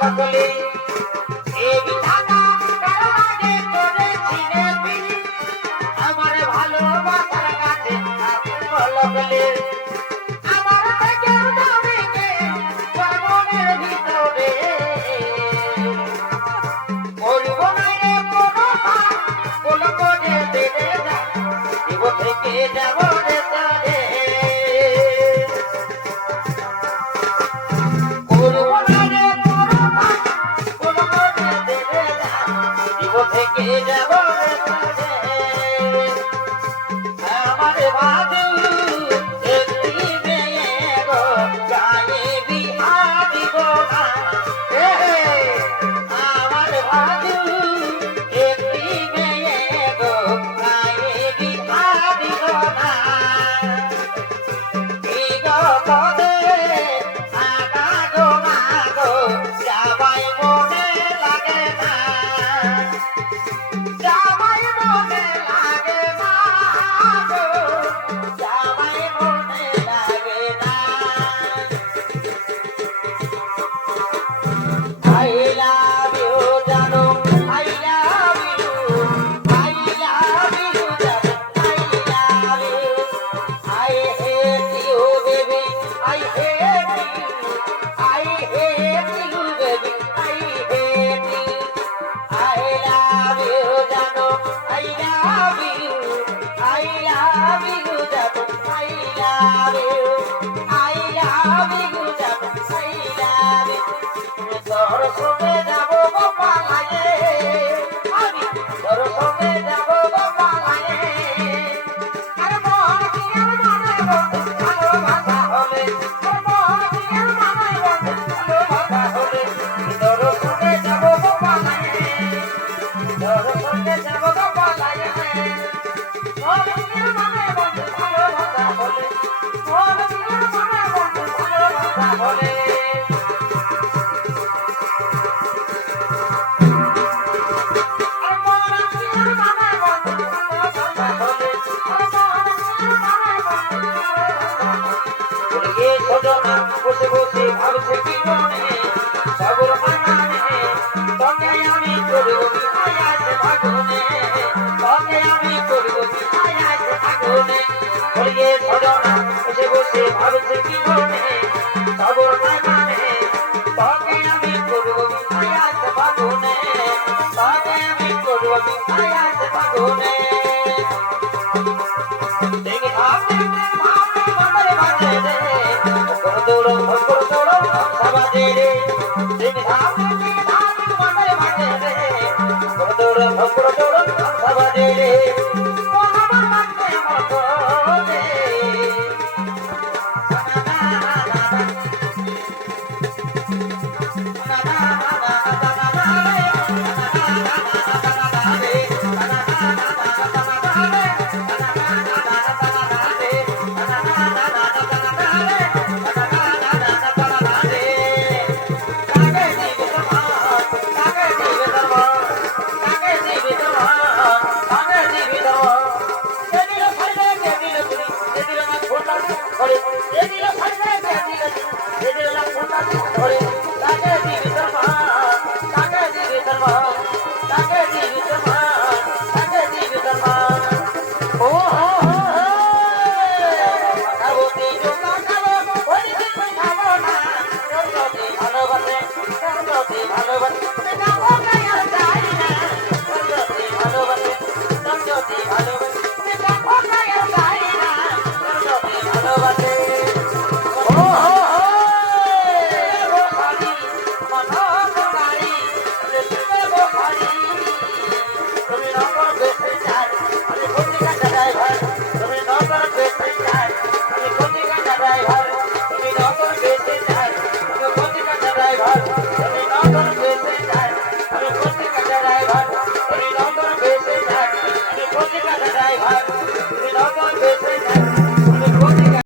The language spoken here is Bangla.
i'm Mama, come Hallelujah. আগুনে তবে আমি করব কি আয়াত আগুনে ছড়িয়ে ধরো না বসে বসে ভারত জীবনে খবর কানে তবে আমি করব কি আয়াত আগুনে তবে আমি করব কি আয়াত আগুনে দেখে আপনি আপনি বাজারে বাজারে করে দৌড়ো করে দৌড়ো সবাজে রে দেখে আপনি అప్పుడు భవదేవే